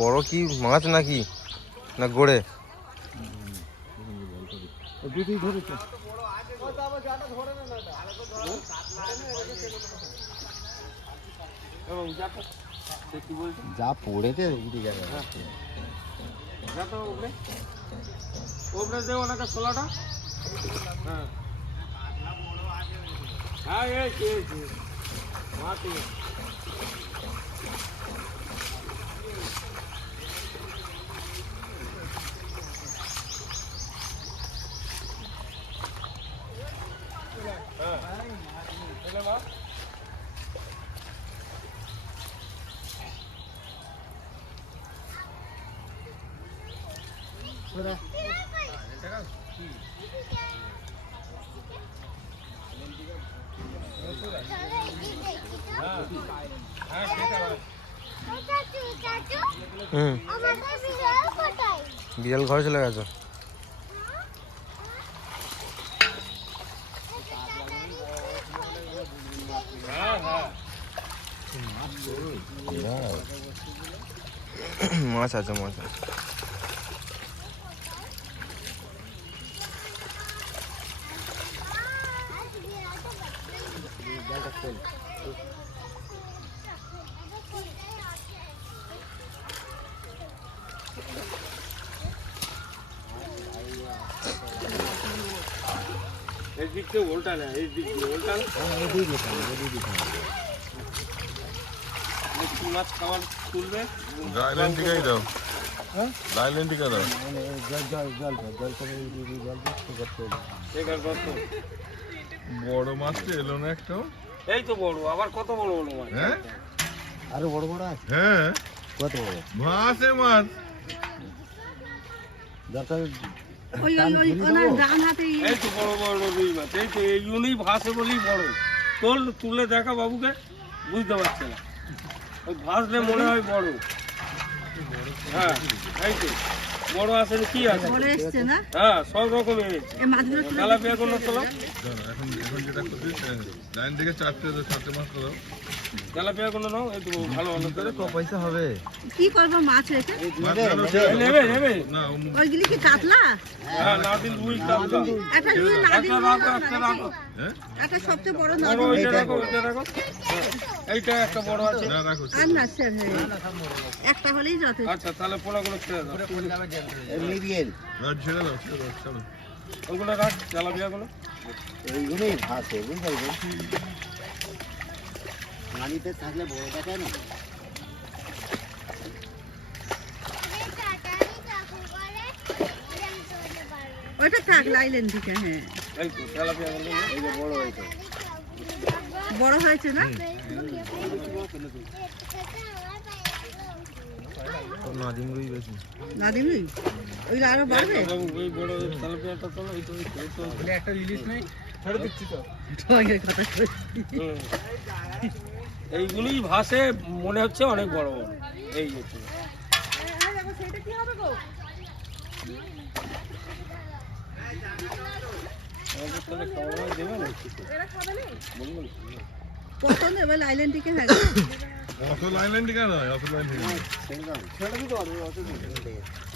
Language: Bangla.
বড় কি মাছ নাকি না গড়ে? দুটোই ধরেছে। যা পড়েছে বিড়াল ঘরে চলে গেছে। মাছ আছে, মাছ আছে। এই দিক থেকে উল্টা না, এই দিক দিয়ে উল্টা না। মাছ খাবার তুলবে লাইন টিকাই দাও। হ্যাঁ লাইন টিকা দাও। বড় মাছ তো এলো না একটা। এই তো বড়, আবার কত বড় বড় মাছ। হ্যাঁ আরো বড় বড় আছে। হ্যাঁ কত বড় মাছে মাছ। দরকার এই তো বড় বড় রুই মাছ, এই তো এই জন্যই ভাসে বলেই বড়। তুলে দেখা বাবুকে, বুঝতে পারছে না। ওই ভাসলে মনে হয় বড়। হ্যাঁ এই তো বড় আসেন, কি আছে? হ্যাঁ সব রকমের তেলাপিয়া গুলো তোলো। এখন যেটা করছিস লাইন থেকে চারটে মাছ দাও। তেলাপিয়া গুলো নাও, এই তো ভালো ভালো করে। পয়সা হবে কি করবো মাছ রেখে? নেবে নেবে না ওইগুলি কি কাতলা? হ্যাঁ নাদিল রুই কাতলা। একটা রুই নাদিল একটা রাখো, একটা রাখো। হ্যাঁ একটা সবচেয়ে বড় বড় নাদিল। ওইটা রাখো, ওইটা রাখো। হ্যাঁ, এইটা একটা বড় আছে। না রাখো। আর না স্যার, একটা হলেই যথেষ্ট। আচ্ছা তাহলে পোলাগুলো ছেড়ে দাও। মিডিয়াল ছেড়ে দাও ছেড়ে দাও চলো। ওইগুলো রাখ, তেলাপিয়াগুলো। এইগুলোই ভাসে, বুঝতে পারছেন? পানিতে থাকলে বড়টা কেন? ওইটা থাক লাইলেন দিকে। হ্যাঁ এই তো তেলাপিয়াগুলো। এই যে বড় হয়েছে। বড় হয়েছে না? নাদিম রুই বেশি। নাদিম রুই ওইগুলো আরো বাড়বে। বাবু ওই বড় তেলাপিয়াটা তোলো, এই তো এই তো একটা ইলিশ নেই, ছেড়ে দিচ্ছি তো। কথা কই। হুম। এইগুলোই ভাসে, মনে হচ্ছে অনেক বড় বড়। এই যে সেটা কি হবে গো? আমাদের তাহলে খাওয়া দেবে না? বলবো না? কত নেবে লাইলেন দিকে? হ্যাঁ অত লাইন টিকা নয়, অত লাইন ঠিক আছে। ছেড়ে দিতে পারবে, অসুবিধা নেই।